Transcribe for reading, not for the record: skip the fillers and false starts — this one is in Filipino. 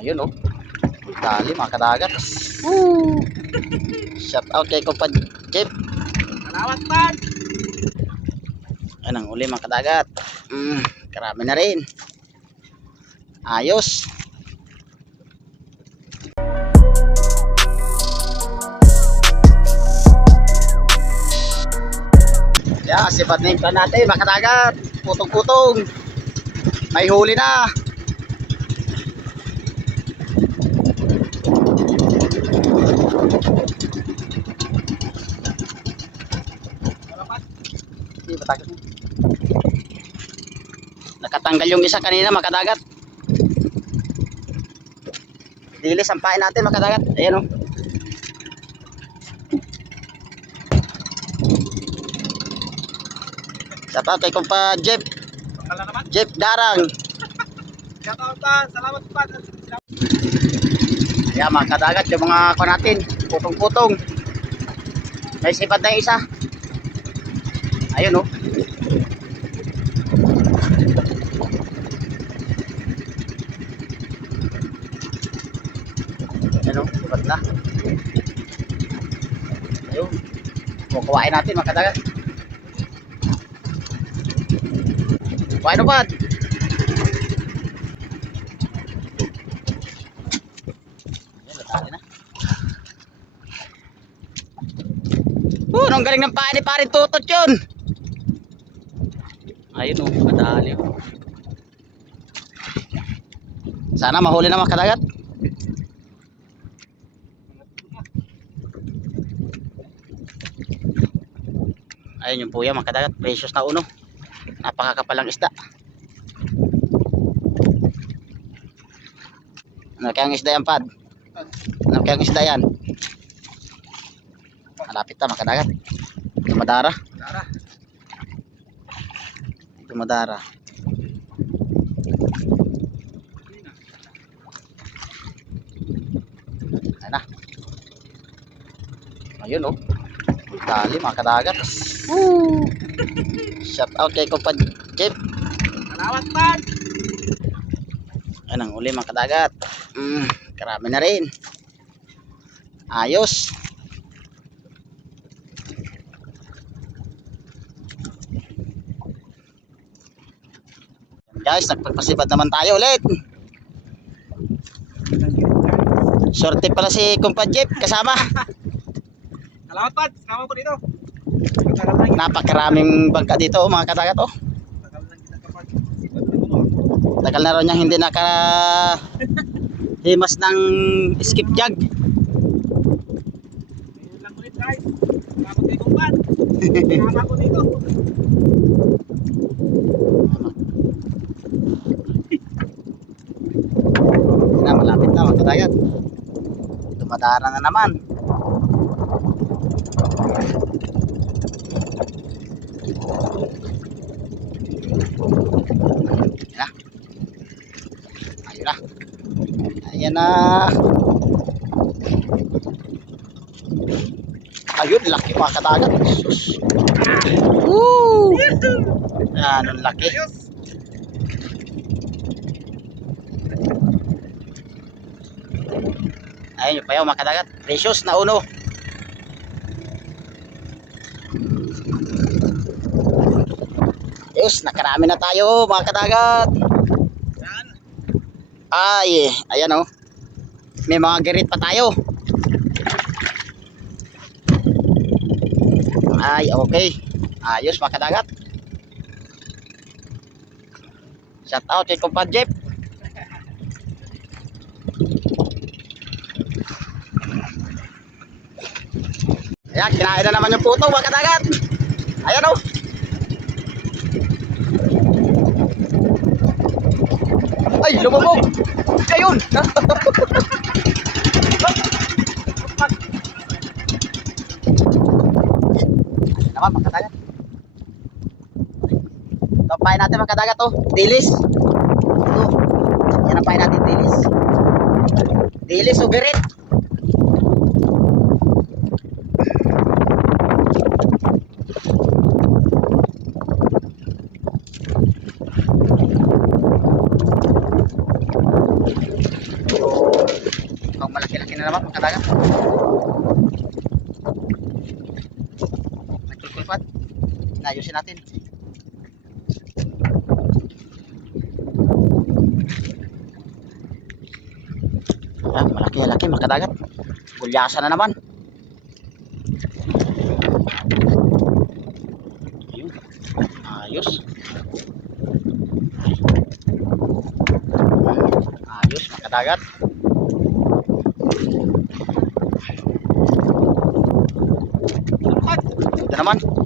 Ayun oh. Dali mga kadagat. Woo! Shout out kay Kumpad Jeep. Salamat man. Anong uli mga kadagat. Karami na rin. Ayos. Yeah, sipat na yung plan natin mga kadagat. Putong-putong. May huli na. Nakatanggal yung isa kanina mga kadagat. Dilis ang pain natin mga kadagat. Ayan oh. Shout out kay Kumpa Jeep. Jeep Darang. Shout out man. Salamat man. Ayan mga kadagat, yung mga ko natin. Putong-putong. May sipad na yung isa. Ayun oh. Ano, sipad na. Ayun. Kukuhain natin mga kadagat. Kuhain o bad? Ayun, natali na. Anong galing ng pain ni Parin Tutot yun. Ayun o, madali o. Sana mahuli na mga kadagat. Ayun yung puya mga kadagat. Precious na uno. Napakakapalang isda. Ano kayang isda yan, Pad? Ano kayang isda yan? Malapit na mga kadagat. Dumadara. Dumadara. Ayun na. Ayun oh. Dali mga kadagat. Woo! Shout out kay Kumpad Jeep. Salamat man. Anong uli mga kadagat. Karami na rin. Ayos. Guys, nagpagpasipad naman tayo ulit. Sorte pala si Kumpad Jeep kasama. Salamat man. Salamat po dito. Napakaraming bangka dito mga kadagat oh. Tagal na rin niyang hindi himas ng skip jug. Lang ulit guys. Salamat kay Kumpan. Salamat po dito. Na malapit na mga kadagat. Dumadara na naman. Ayun na. Ayan na. Ayun, laki mga kadagat. Sus. Woo! Ayan, ang laki. Ayun yung payaw mga kadagat. Precious na uno. Ayos, nakarami na tayo mga kadagat. Ay, ayan oh. May mga gerit pa tayo. Ay, okay. Ayos mga kadagat. Shout out kay Kumpad Jeep. Ayan, kinain na naman yung puto mga kadagat. Ayan oh. Ay, lumubog. Ayun. Naman mga kadagat. Ito, pain natin mga kadagat oh. Dilis. Ito. Yan ang pain natin, dilis. Dilis o birit. na naman mga kadagat. Nagkulkulpat. Inayusin natin. Ayan, malaki mga kadagat. Gulyasa na naman. Ayun. Ayos. Ayos mga kadagat. Ito naman.